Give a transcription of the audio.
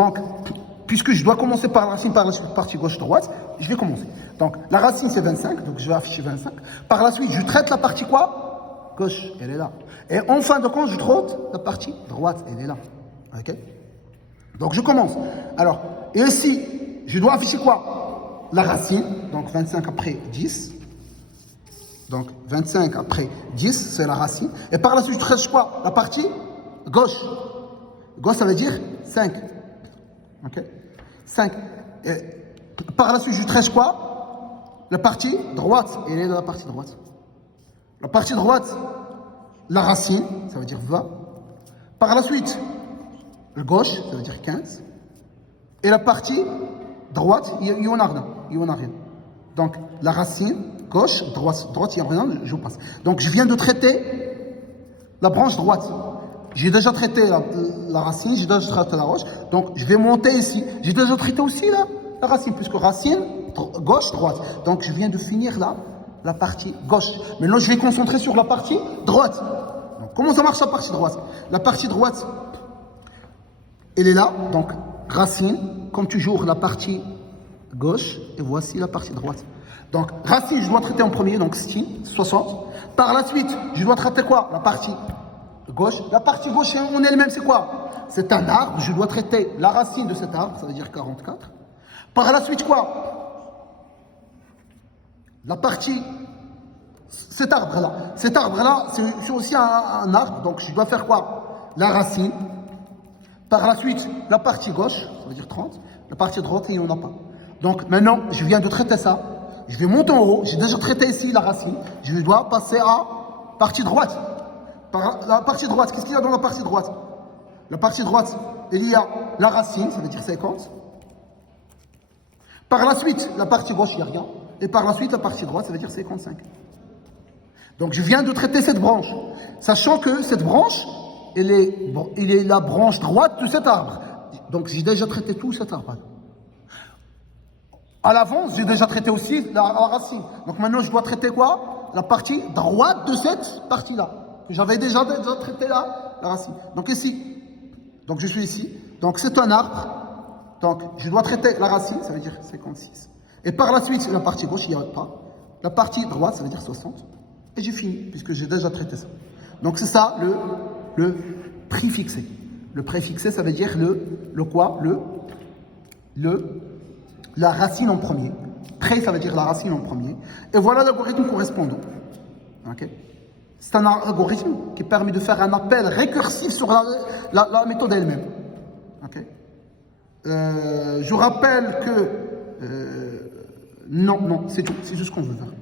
donc, puisque je dois commencer par la racine, par la partie gauche-droite, je vais commencer. Donc, la racine, c'est 25, donc je vais afficher 25. Par la suite, je traite la partie quoi? Gauche, elle est là. Et en fin de compte, je traite la partie droite, elle est là. Ok? Donc, je commence. Alors, et ici, je dois afficher quoi? La racine, donc 25 après 10. Donc, 25 après 10, c'est la racine. Et par la suite, je traite quoi? La partie gauche. Gauche, ça veut dire 5. Ok? 5. Et par la suite, je traite quoi? La partie droite. Elle est dans la partie droite. La partie droite, la racine, ça veut dire 20. Par la suite, le gauche, ça veut dire 15. Et la partie droite, il y en a rien. Il y en a rien. Donc, la racine, gauche, droite, il n'y a rien, je passe. Donc, je viens de traiter la branche droite. J'ai déjà traité la racine, j'ai déjà traité la roche. Donc, je vais monter ici. J'ai déjà traité aussi la racine, puisque racine, gauche, droite. Donc, je viens de finir là, la partie gauche. Maintenant, je vais concentrer sur la partie droite. Donc, comment ça marche la partie droite? La partie droite, elle est là. Donc, racine, comme toujours, la partie gauche. Et voici la partie droite. Donc, racine, je dois traiter en premier, donc 60. Par la suite, je dois traiter quoi? La partie gauche. La partie gauche en elle-même, c'est quoi? C'est un arbre. Je dois traiter la racine de cet arbre, ça veut dire 44. Par la suite, quoi? La partie, cet arbre-là. Cet arbre-là, c'est aussi un arbre. Donc, je dois faire quoi? La racine. Par la suite, la partie gauche, ça veut dire 30. La partie droite, il n'y en a pas. Donc, maintenant, je viens de traiter ça. Je vais monter en haut. J'ai déjà traité ici la racine. Je dois passer à partie droite. La partie droite, qu'est-ce qu'il y a dans la partie droite? La partie droite, il y a la racine, ça veut dire 50. Par la suite, la partie gauche, il n'y a rien. Et par la suite, la partie droite, ça veut dire 55. Donc, je viens de traiter cette branche. Sachant que cette branche, elle est la branche droite de cet arbre. Donc, j'ai déjà traité tout cet arbre. À l'avance, j'ai déjà traité aussi la racine. Donc, maintenant, je dois traiter quoi? La partie droite de cette partie-là. J'avais déjà traité la racine. Donc ici, donc je suis ici. Donc c'est un arbre. Donc je dois traiter la racine, ça veut dire 56. Et par la suite, la partie gauche, il n'y a pas. La partie droite, ça veut dire 60. Et j'ai fini, puisque j'ai déjà traité ça. Donc c'est ça le préfixé. Le préfixé, ça veut dire le quoi? La racine en premier. Pré, ça veut dire la racine en premier. Et voilà l'algorithme correspondant. Ok? C'est un algorithme qui permet de faire un appel récursif sur la méthode elle-même. Okay. Je rappelle que... non, c'est tout. C'est tout ce qu'on veut faire.